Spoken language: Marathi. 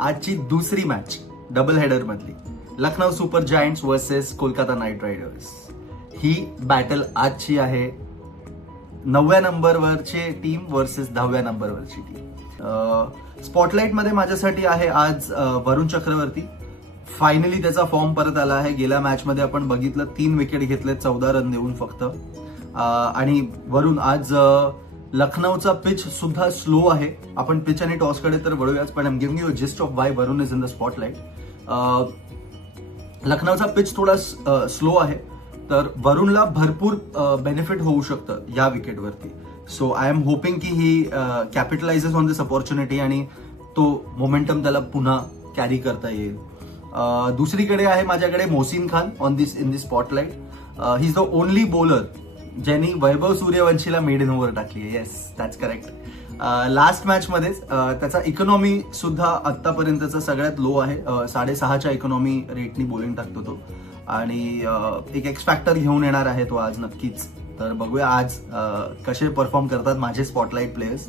आजची दुसरी मॅच डबल हेडर मधली Lucknow super giants versus Kolkata knight riders. ही बॅटल आजची आहे 9व्या नंबरवरची टीम वर्सेस 10व्या नंबरवरची टीम. स्पॉटलाइट मध्ये माझ्यासाठी आहे आज वरुण चक्रवर्ती. फायनली त्याचा फॉर्म परत आला आहे. गेल्या मॅच मध्ये आपण बघितलं 3 विकेट घेतले 14 रन देऊन फक्त. आणि वरुण आज लखनौचा पिच सुद्धा स्लो आहे. आपण पिच आणि टॉस कडे तर वळूयाच, पण I am giving you a gist of why Varun is in the spotlight. लखनौचा पिच थोडा स्लो आहे, तर वरुणला भरपूर बेनिफिट होऊ शकतं या विकेटवरती. सो आय एम होपिंग की ही कॅपिटलाइजेस ऑन दिस अपॉर्च्युनिटी आणि तो मोमेंटम त्याला पुन्हा कॅरी करता येईल. दुसरीकडे आहे माझ्याकडे Mohsin Khan in this spotlight. He is the only bowler ज्यांनी वैभव सूर्यवंशीला मेड इन ओव्हर टाकली आहे. Yes, that's correct. Last match मध्येच त्याचा इकॉनॉमी सुद्धा आतापर्यंतचा सगळ्यात लो आहे. 6.5च्या इकॉनॉमी रेटनी बॉलिंग टाकतो तो आणि एक एक्स फॅक्टर घेऊन येणार आहे तो आज नक्कीच. तर बघूया आज कसे परफॉर्म करतात माझे स्पॉटलाइट प्लेयर्स.